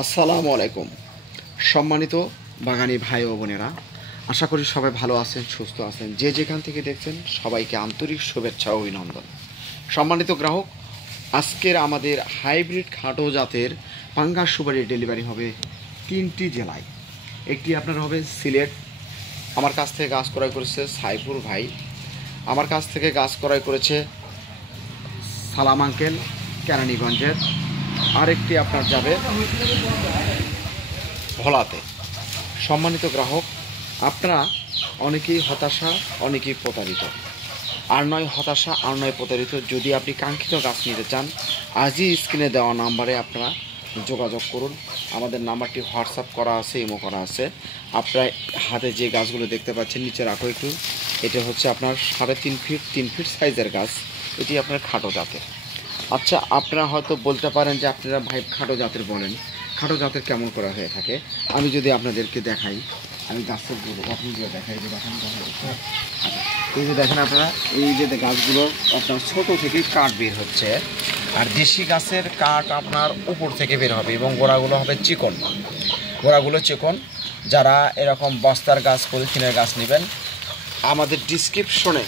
আসসালামু আলাইকুম। সম্মানিত বাগানি ভাই ও বোনেরা, আশা করি সবাই ভালো আছেন, সুস্থ আছেন। যে যেখান থেকে দেখছেন সবাইকে আন্তরিক শুভেচ্ছা ও অভিনন্দন। সম্মানিত গ্রাহক, আজকের আমাদের হাইব্রিড খাটো জাতের পাঙ্গাস সুপারির ডেলিভারি হবে 3টি জেলায়। একটি আপনার হবে সিলেট, আমার কাছ থেকে গাছ ক্রয় করেছে সাইফুল ভাই। আমার কাছ থেকে গাছ ক্রয় করেছে সালাম আঙ্কেল কেরানীগঞ্জের। আরেকটি আপনার যাবে ভোলাতে। সম্মানিত গ্রাহক, আপনারা অনেকেই হতাশা, অনেকেই প্রতারিত। আর নয় হতাশা, আর নয় প্রতারিত। যদি আপনি কাঙ্ক্ষিত গাছ নিতে চান, আজই স্ক্রিনে দেওয়া নাম্বারে আপনারা যোগাযোগ করুন। আমাদের নাম্বারটি হোয়াটসঅ্যাপ করা আছে, ইমো করা আছে। আপনারা হাতে যে গাছগুলো দেখতে পাচ্ছেন, নিচে রাখো একটু। এটা হচ্ছে আপনার 3.5 ফিট সাইজের গাছ। এটি আপনার খাটো জাতের। আচ্ছা, আপনারা হয়তো বলতে পারেন যে আপনারা ভাই খাটো জাতের বলেন, খাটো জাতের কেমন করা হয়ে থাকে। আমি যদি আপনাদেরকে দেখাই, আমি গাছের গঠনগুলো দেখাই, যে গঠন এই যে দেখেন আপনারা, এই যে গাছগুলো আপনার ছোট থেকে কাঠ বের হচ্ছে, আর দেশি গাছের কাঠ আপনার উপর থেকে বের হবে এবং গোড়াগুলো হবে চিকন, গোড়াগুলো চিকন। যারা এরকম বস্তার গাছ, পলিথিনের গাছ নেবেন, আমাদের ডিসক্রিপশনে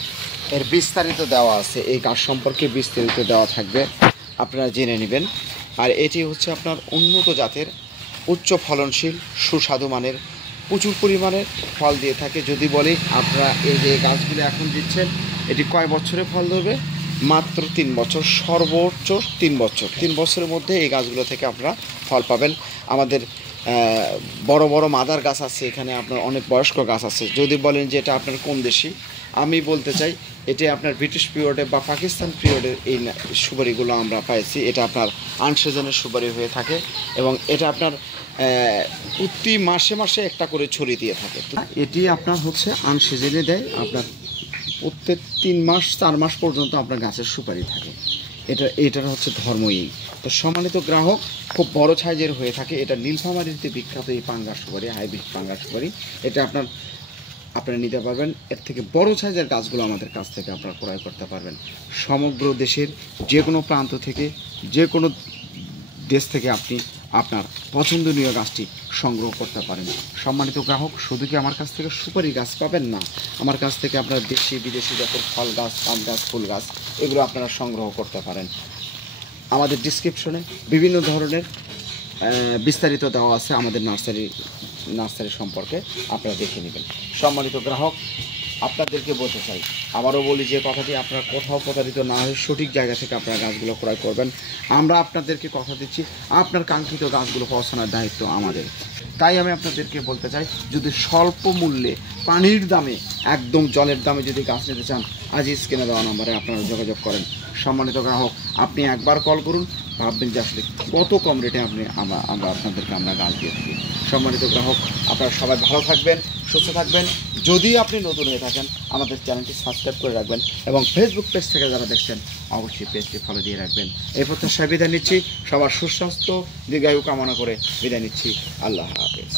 এর বিস্তারিত দেওয়া আছে, এই গাছ সম্পর্কে বিস্তারিত দেওয়া থাকবে, আপনারা জেনে নেবেন। আর এটি হচ্ছে আপনার উন্নত জাতের, উচ্চ ফলনশীল, সুস্বাদু মানের, প্রচুর পরিমাণের ফল দিয়ে থাকে। যদি বলি আপনারা এই যে গাছগুলো এখন দিচ্ছেন, এটি কয় বছরে ফল ধরবে? মাত্র 3 বছর, সর্বোচ্চ 3 বছর। 3 বছরের মধ্যে এই গাছগুলো থেকে আপনারা ফল পাবেন। আমাদের বড় বড় মাদার গাছ আছে, এখানে আপনার অনেক বয়স্ক গাছ আছে। যদি বলেন যে এটা আপনার কোন দেশি, আমি বলতে চাই এটি আপনার ব্রিটিশ পিরিয়ডে বা পাকিস্তান পিরিয়ডের এই সুপারিগুলো আমরা পাইছি। এটা আপনার আনসিজনের সুপারি হয়ে থাকে এবং এটা আপনার প্রতি মাসে মাসে একটা করে ছড়ি দিয়ে থাকে। এটি আপনার হচ্ছে আনসিজনে দেয়, আপনার প্রত্যেক 3 মাস 4 মাস পর্যন্ত আপনার গাছের সুপারি থাকে। এটার হচ্ছে ধর্মই। তো সম্মানিত গ্রাহক, খুব বড় সাইজের হয়ে থাকে। এটা নীলফামারীতে বিখ্যাত এই পাঙ্গাস সুপারি, হাইব্রিড পাঙ্গাস সুপারি। এটা আপনারা নিতে পারবেন। এর থেকে বড় সাইজের গাছগুলো আমাদের কাছ থেকে আপনারা ক্রয় করতে পারবেন। সমগ্র দেশের যে কোনো প্রান্ত থেকে, যে কোনো দেশ থেকে আপনি আপনার পছন্দনীয় গাছটি সংগ্রহ করতে পারেন। সম্মানিত গ্রাহক, শুধু কি আমার কাছ থেকে সুপারি গাছ পাবেন না, আমার কাছ থেকে আপনারা দেশি বিদেশি যত ফল গাছ, আম গাছ, ফুল গাছ, এগুলো আপনারা সংগ্রহ করতে পারেন। আমাদের ডিসক্রিপশনে বিভিন্ন ধরনের বিস্তারিত দেওয়া আছে আমাদের নার্সারি সম্পর্কে, আপনারা দেখে নেবেন। সম্মানিত গ্রাহক, আপনাদেরকে বলতে চাই, আবারও বলি যে কথাটি, আপনারা কোথাও প্রতারিত না হয়ে সঠিক জায়গা থেকে আপনারা গাছগুলো ক্রয় করবেন। আমরা আপনাদেরকে কথা দিচ্ছি, আপনার কাঙ্ক্ষিত গাছগুলো পৌঁছানোর দায়িত্ব আমাদের। তাই আমি আপনাদেরকে বলতে চাই, যদি স্বল্প মূল্যে, পানির দামে, একদম জলের দামে যদি গাছ নিতে চান, আজই স্ক্রিনে দেওয়া নাম্বারে আপনারা যোগাযোগ করেন। সম্মানিত গ্রাহক, আপনি একবার কল করুন, ভাববেন যে আসলে কত কম রেটে আমরা আপনাদেরকে গাছ দিয়ে থাকি। সম্মানিত গ্রাহক, আপনারা সবাই ভালো থাকবেন, সুস্থ থাকবেন। যদি আপনি নতুন হয়ে থাকেন, আমাদের চ্যানেলটি সাবস্ক্রাইব করে রাখবেন এবং ফেসবুক পেজ থেকে যারা দেখছেন, অবশ্যই পেজটি ফলো দিয়ে রাখবেন। এই প্রত্যাশায় বিদায় নিচ্ছি। সবার সুস্বাস্থ্য দীর্ঘায়ু কামনা করে বিদায় নিচ্ছি। আল্লাহ হাফেজ।